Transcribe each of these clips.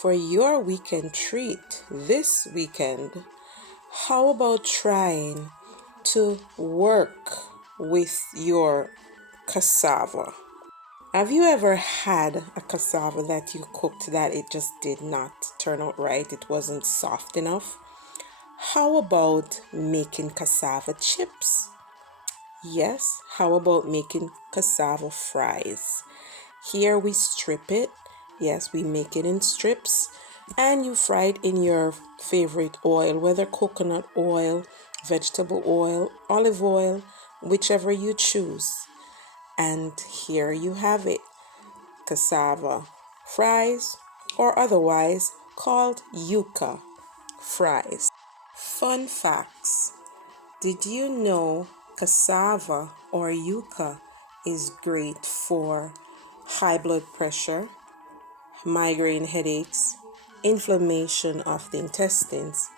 for your weekend treat this weekend, how about trying to work with your cassava? Have you ever had a cassava that you cooked that it just did not turn out right? It wasn't soft enough? How about making cassava chips? Yes, how about making cassava fries? Here we strip it. Yes, we make it in strips and you fry it in your favorite oil, whether coconut oil, vegetable oil, olive oil, whichever you choose. And here you have it, cassava fries, or otherwise called yucca fries. Fun facts. Did you know cassava or yucca is great for high blood pressure, migraine headaches, inflammation of the intestines,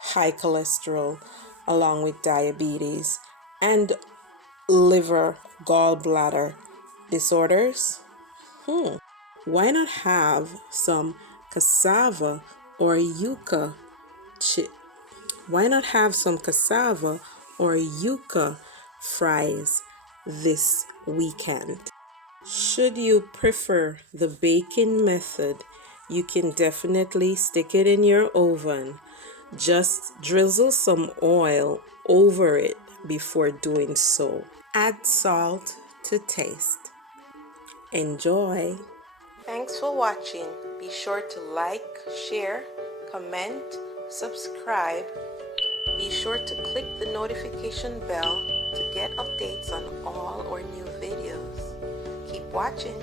high cholesterol, along with diabetes, and liver gallbladder disorders? Why not have some cassava or yucca chip? Why not have some cassava or yucca fries this weekend? Should you prefer the baking method, you can definitely stick it in your oven. Just drizzle some oil over it before doing so. Add salt to taste. Enjoy! Thanks for watching. Be sure to like, share, comment, subscribe. Be sure to click the notification bell to get updates on all our new videos. Keep watching.